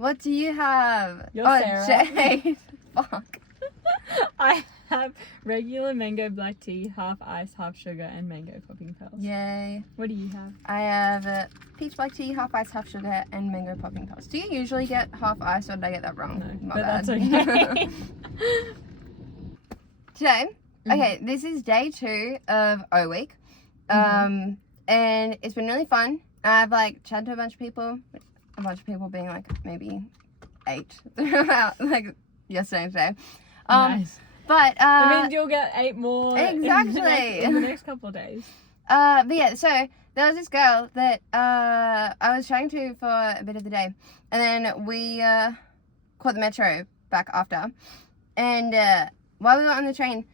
What do you have? You're Sarah. Jade. Fuck. I have regular mango black tea, half ice, half sugar, and mango popping pearls. Yay. What do you have? I have peach black tea, half ice, half sugar, and mango popping pearls. Do you usually get half ice, or did I get that wrong? No, My but bad. that's okay. Today, okay, this is day 2 of O Week. And it's been really fun. I've like chatted to a bunch of people being like maybe 8 throughout like yesterday and today. Nice. But That means you'll get 8 more exactly in the next couple of days. but yeah, so there was this girl that I was chatting to for a bit of the day, and then we caught the metro back after, and while we were on the train,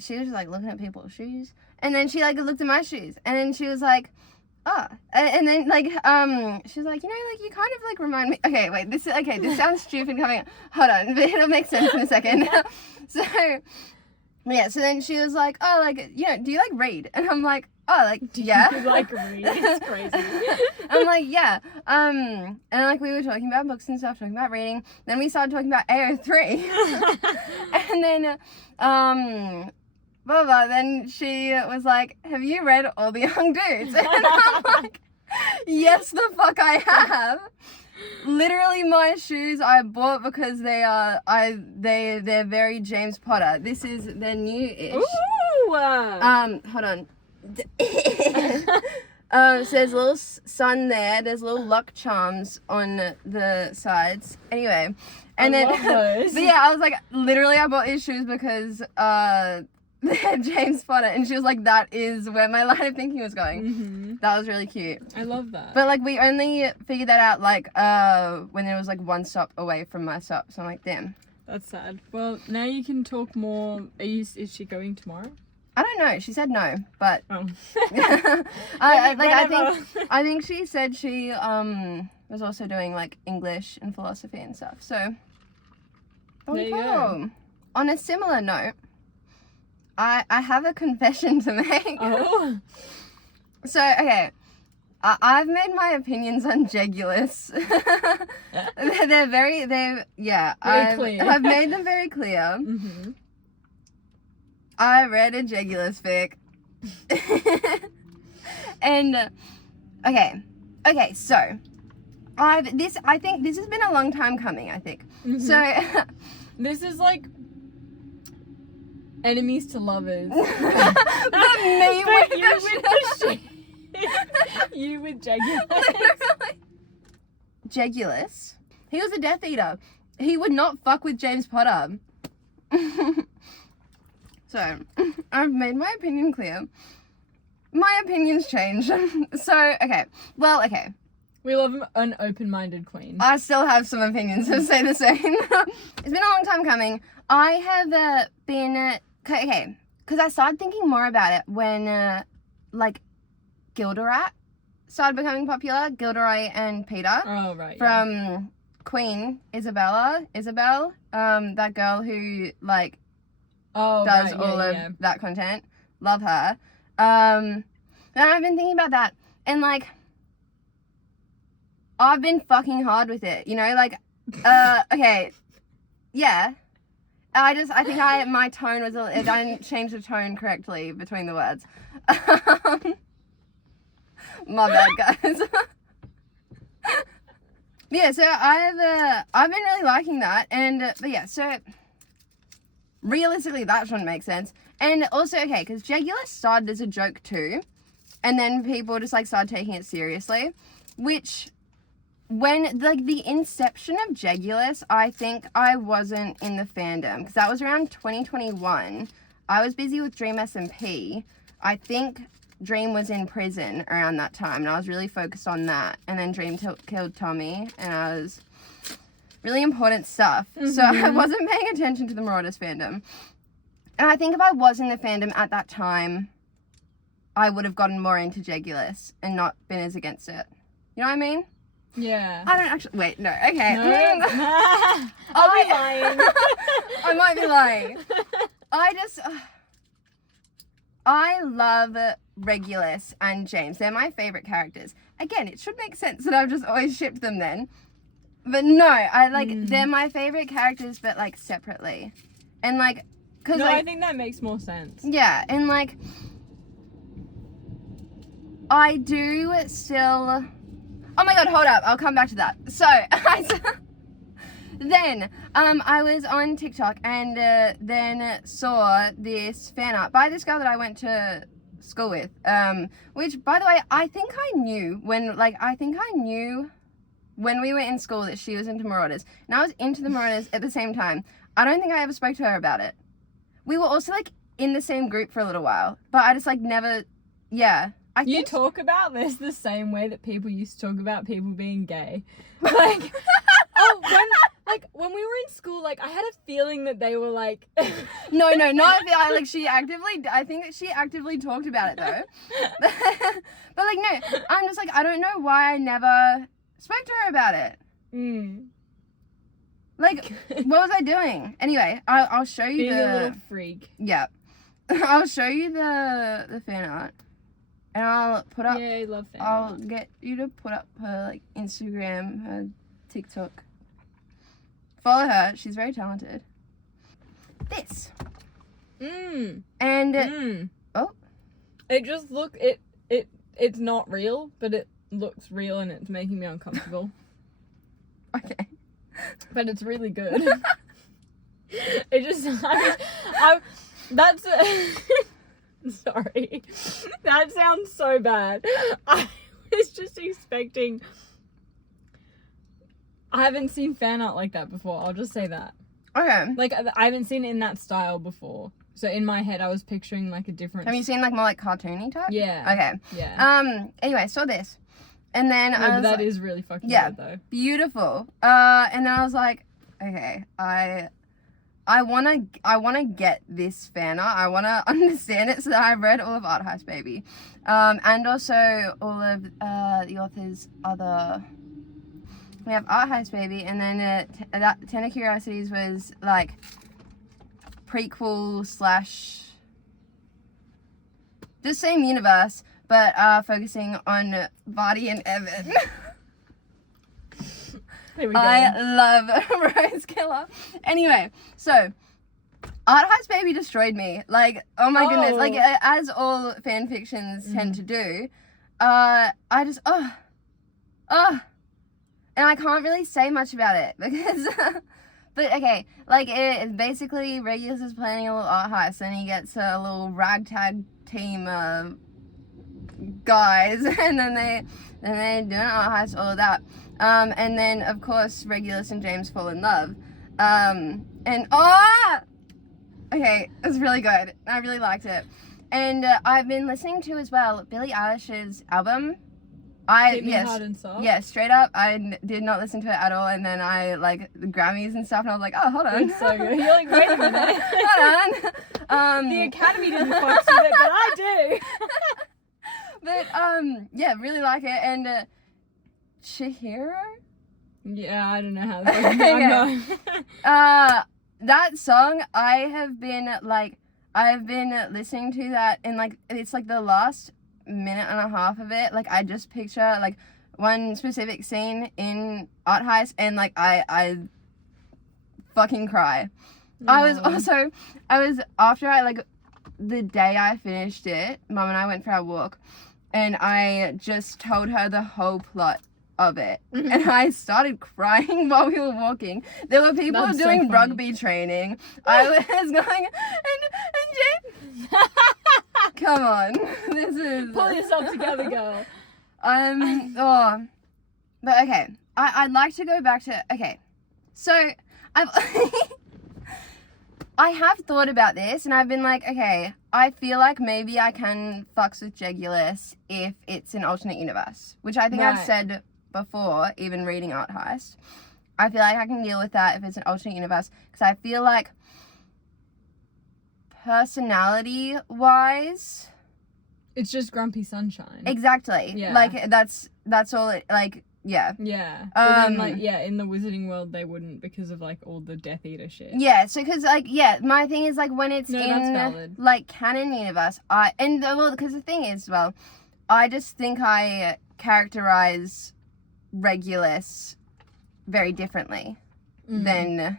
she was like looking at people's shoes, and then she like looked at my shoes, and then she was like, oh, and then like she was like, you know, like you kind of like remind me. Okay, wait, this sounds stupid coming up. Hold on, but it'll make sense in a second. So yeah, so then she was like, oh, like, you know, do you like read? And I'm like, oh, like, yeah. Do you like read? It's crazy. I'm like, yeah. And like we were talking about books and stuff, talking about reading. Then we started talking about AO3. And then blah, blah. Then she was like, have you read All the Young Dudes? And I'm like, yes, the fuck I have. Literally, my shoes I bought because they're very James Potter. This is they're new-ish. Ooh! Hold on. So there's a little sun there. There's little luck charms on the sides. Anyway, and I then love those. but yeah, I was like, literally, I bought these shoes because they're James Potter, and she was like, that is where my line of thinking was going. That was really cute. I love that. But like we only figured that out like when there was like one stop away from my stop. So I'm like, damn. That's sad. Well, now you can talk more. Is she going tomorrow? I don't know. She said no, but Oh. I think she said she was also doing like English and philosophy and stuff. So There you go. On a similar note, I have a confession to make. Oh. So okay, I've made my opinions on Jegulus. Very clear. I've made them very clear. I read a Jegulus fic. And okay, so I think this has been a long time coming, I think. So This is like enemies to lovers. but me But with you with Jegulus. Literally. Jegulus. He was a Death Eater. He would not fuck with James Potter. So, I've made my opinion clear. My opinions change. So, okay. Well, okay. We love an open-minded queen. I still have some opinions, so say the same. It's been a long time coming. I have been... Okay, because I started thinking more about it when, like, Gilderat started becoming popular. Gilderoy and Peter. Oh, right. From Queen Isabel, that girl who, like, does all of that content. Love her. And I've been thinking about that, and like I've been fucking hard with it, you know, like okay, yeah. I think my tone was I didn't change the tone correctly between the words. My bad, guys. Yeah, so I've been really liking that, and but yeah, so realistically that shouldn't make sense. And also, okay, because Jegulus started as a joke too, and then people just like started taking it seriously, which when like the inception of Jegulus, I think I wasn't in the fandom because that was around 2021. I was busy with Dream SMP. I think Dream was in prison around that time, and I was really focused on that. And then Dream killed Tommy, and I was really important stuff. So I wasn't paying attention to the Marauders fandom. And I think if I was in the fandom at that time, I would have gotten more into Jegulus and not been as against it. You know what I mean? Yeah. I don't actually... Wait, no. Okay. No. I'll be lying. I might be lying. I love Regulus and James. They're my favourite characters. Again, it should make sense that I've just always shipped them then. But no, I like they're my favorite characters, but like separately, and like because No, like, I think that makes more sense. yeah, and like I do still. Oh my god, hold up! I'll come back to that. So then I was on TikTok and then saw this fan art by this girl that I went to school with. Which, by the way, I think I knew when we were in school that she was into Marauders, and I was into the Marauders at the same time. I don't think I ever spoke to her about it. We were also like in the same group for a little while, but I just like never. Yeah. You talk about this the same way that people used to talk about people being gay. Like, when we were in school, like, I had a feeling that they were like... No, not like she actively... I think she actively talked about it, though. But, like, no, I'm just like, I don't know why I never spoke to her about it. Like, what was I doing? Anyway, I'll show you Being a little freak. Yeah. I'll show you the fan art. And I'll put up... Yeah, I love fan I'll art. get you to put up her, like, Instagram, her TikTok. Follow her. She's very talented. This. And... Oh. It just it's not real, but it looks real and it's making me uncomfortable. Okay. But it's really good. It just... that's... Sorry. That sounds so bad. I was just expecting... I haven't seen fan art like that before. I'll just say that. Okay. Like, I haven't seen it in that style before. So in my head, I was picturing like a different... Have you seen like more like cartoony type? Yeah. Okay. Yeah. Anyway, saw this. And then No, I but was that like, is really fucking good though. Beautiful. And then I was like, okay, I wanna get this fan art. I wanna understand it, so that I've read all of Art Heist Baby, and also all of the author's other. We have Art Heist Baby, and then that Ten of Curiosities was like prequel / the same universe, but focusing on Vardy and Evan. Here we go. I love Rose Killer. Anyway, so Art Heist Baby destroyed me. Like, oh my goodness. Like, as all fan fictions tend to do, I just, and I can't really say much about it because, but okay, like, it basically Regulus is planning a little art heist and he gets a little ragtag team of guys and then they do an art heist, all of that. And then, of course, Regulus and James fall in love. Okay, it was really good. I really liked it. And I've been listening to as well Billie Eilish's album. Hit Me Hard and Soft? Yeah, straight up. I did not listen to it at all. And then I, like, the Grammys and stuff, and I was like, oh, hold on. It's so good. You're like, wait a minute. Hold on. The Academy didn't fuck with it, but I do. But, yeah, really like it. And Chihiro? Yeah, I don't know how to say that song, I've been listening to that in, like, it's, like, the last minute and a half of it. Like, I just picture, like, one specific scene in Art Heist, and, like, I fucking cry. After the day I finished it, Mum and I went for our walk, and I just told her the whole plot of it, and I started crying while we were walking. There were people doing rugby training. I was going, and Jane, come on, this is pull yourself together, girl. But okay, I'd like to go back to so I have thought about this, and I've been like, okay, I feel like maybe I can fucks with Jegulus if it's an alternate universe, which I think I've said before, even reading Art Heist. I feel like I can deal with that if it's an alternate universe, because I feel like personality wise, it's just Grumpy Sunshine. Exactly. Yeah. Like that's all it, like, yeah. Yeah. But then, like, yeah, in the wizarding world they wouldn't, because of like all the Death Eater shit. Yeah, so because like, yeah, my thing is like when it's in like canon universe, because the thing is, well, I just think I characterize Regulus very differently than,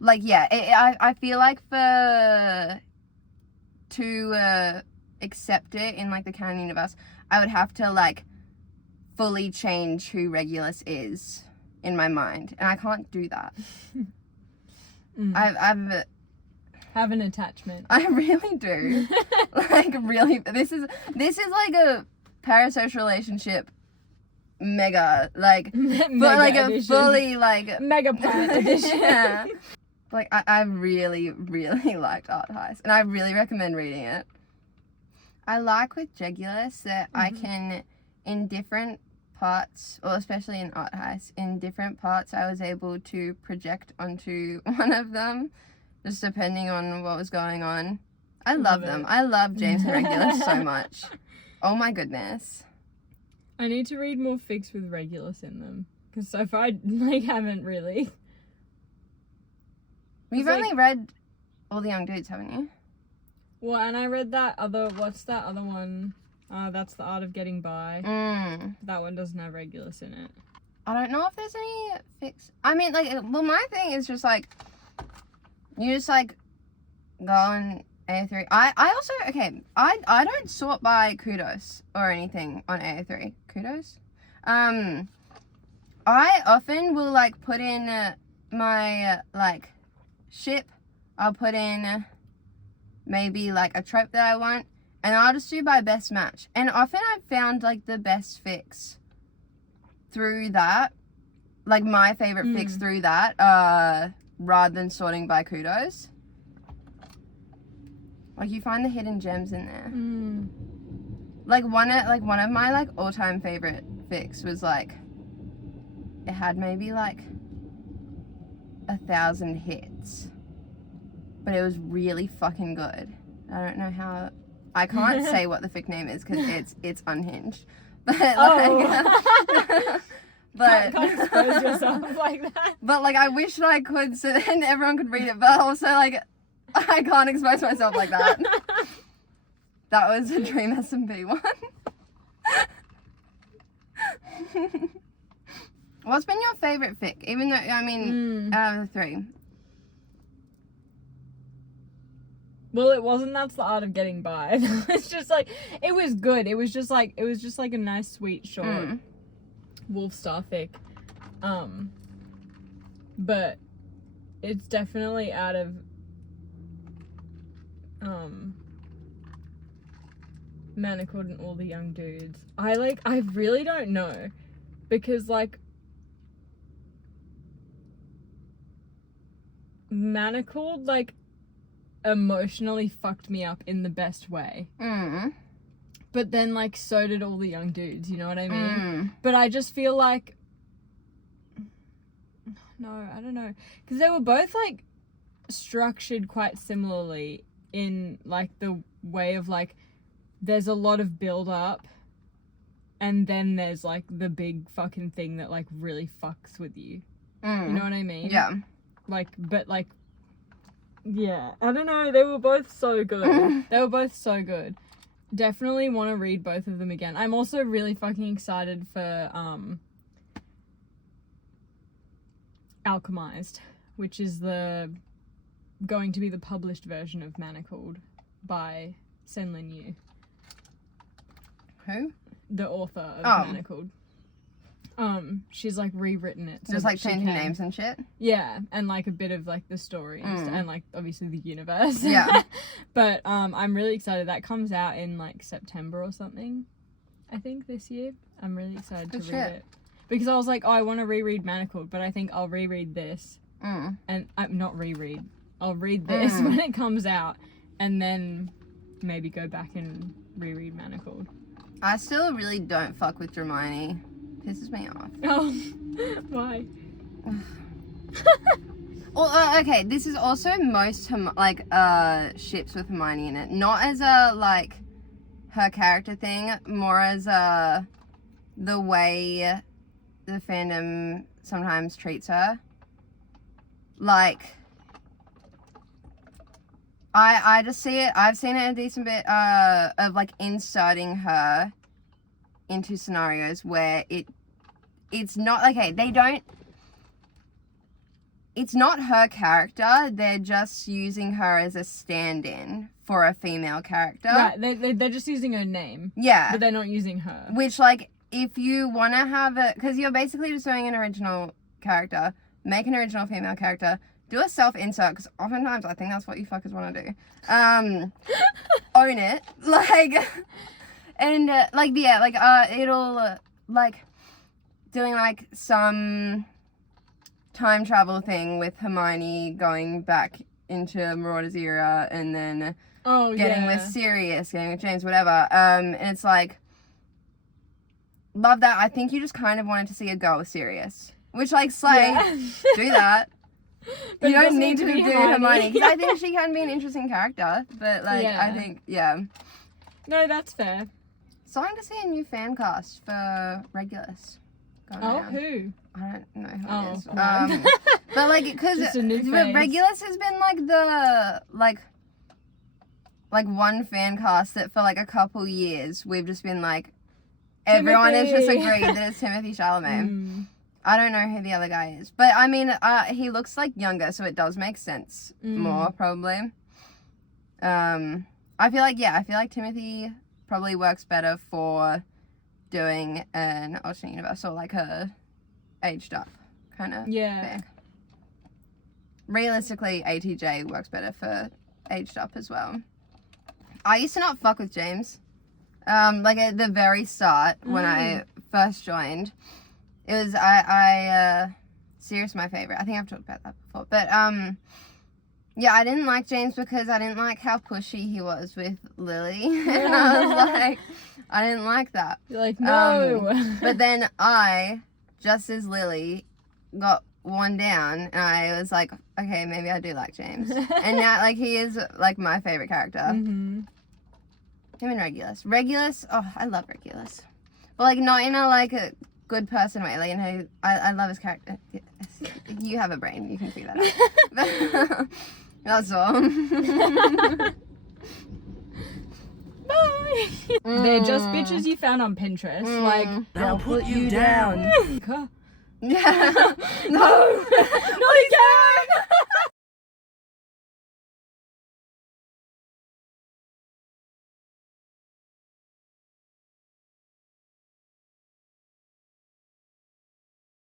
like, yeah, I feel like to accept it in, like, the canon universe, I would have to, like, fully change who Regulus is in my mind, and I can't do that. I've have an attachment. I really do. Like, really, this is like a parasocial relationship mega, like, Mega but like edition. a fully, like, Mega plant edition. yeah. Like, I really, really liked Art Heist, and I really recommend reading it. I like with Jegulus that I can, in different parts, or especially in Art Heist, in different parts I was able to project onto one of them, just depending on what was going on. I love them. I love James and Regulus so much. Oh my goodness. I need to read more fics with Regulus in them, because so far I, like, haven't really. You've only read All the Young Dudes, haven't you? Well, and I read that other, what's that other one? That's The Art of Getting By. That one doesn't have Regulus in it. I don't know if there's any fics. I mean, like, well, my thing is just, like, you just, like, go on AO3. I also, okay, I don't sort by kudos or anything on AO3. Kudos? I often will, like, put in my, like, ship. I'll put in maybe, like, a trope that I want, and I'll just do by best match. And often I've found, like, the best fics through that. Like, my favorite fics through that, rather than sorting by kudos. Like, you find the hidden gems in there. Like, one of my, like, all-time favorite fics was, like, it had maybe, like, 1,000 hits. But it was really fucking good. I don't know how... I can't say what the fic name is because it's unhinged. But, like... but... Can't expose yourself like that. But, like, I wish that I could so then everyone could read it. But also, like, I can't expose myself like that. That was a Dream SMP one. What's been your favourite fic? Even though, I mean, out of the three. Well, it wasn't That's the Art of Getting By. It's just like, it was good. It was just like a nice, sweet, short wolf star fic. But it's definitely out of Manacled and All the Young Dudes. I really don't know, because, like, Manacled, like, emotionally fucked me up in the best way. But then, like, so did All the Young Dudes, you know what I mean? But I just feel like, no, I don't know, because they were both, like, structured quite similarly in, like, the way of, like, there's a lot of build up, and then there's, like, the big fucking thing that, like, really fucks with you. You know what I mean? Yeah. Like, but, like, yeah, I don't know, they were both so good. They were both so good. Definitely want to read both of them again. I'm also really fucking excited for, Alchemized, which is going to be the published version of Manacled by Senlin Yu. Who? The author of Manacled. She's, like, rewritten it. So just, like, changing names and shit? Yeah, and, like, a bit of, like, the story and, like, obviously the universe. Yeah. But, I'm really excited. That comes out in, like, September or something, I think, this year. I'm really excited to read it. Because I was like, oh, I want to reread Manacled, but I think I'll reread this. And, not reread. I'll read this when it comes out, and then maybe go back and reread Manacled. I still really don't fuck with Hermione. Pisses me off. Oh, why? Well, okay, this is also most, ships with Hermione in it. Not as a, like, her character thing, more as, the way the fandom sometimes treats her. Like, I just see it, I've seen it a decent bit, of, like, inserting her into scenarios where it's not, okay, they don't, it's not her character, they're just using her as a stand-in for a female character. Right, they're just using her name. Yeah. But they're not using her. Which, like, if you want to have it, because you're basically just doing an original character, make an original female character, do a self-insert, because oftentimes I think that's what you fuckers want to do. Own it. Like, and, like, yeah, like, it'll, like, doing, like, some time travel thing with Hermione going back into Marauder's era, and then getting with Sirius, getting with James, whatever. And it's like, love that. I think you just kind of wanted to see a girl with Sirius. Which, like, slay. Yeah. Do that. But you don't need to do Hermione. Because I I think she can be an interesting character. But, like, I think, No, that's fair. Starting to see a new fan cast for Regulus. Who? I don't know who it is. Right. But, like, because Regulus has been, like, the, like, one fan cast that for, like, a couple years we've just been, like, everyone has just agreed that it's Timothy Chalamet. I don't know who the other guy is. But, I mean, he looks, like, younger, so it does make sense more, probably. I feel like Timothy probably works better for doing an alternate universe or, like, a aged up kind of thing. Realistically, ATJ works better for aged up as well. I used to not fuck with James. Like, at the very start, when I first joined, it was, Sirius my favorite. I think I've talked about that before. But, yeah, I didn't like James because I didn't like how pushy he was with Lily. And I was like, I didn't like that. You're like, no. But then I, just as Lily, got worn down, and I was like, okay, maybe I do like James. And now, like, he is, like, my favorite character. Him and Regulus. Regulus, oh, I love Regulus. But, like, not in a, like, a good person way. Like, you know, I love his character. You have a brain, you can figure that out. That's all. Bye. They're just bitches you found on Pinterest. Like, they'll put you down. Yeah. No, you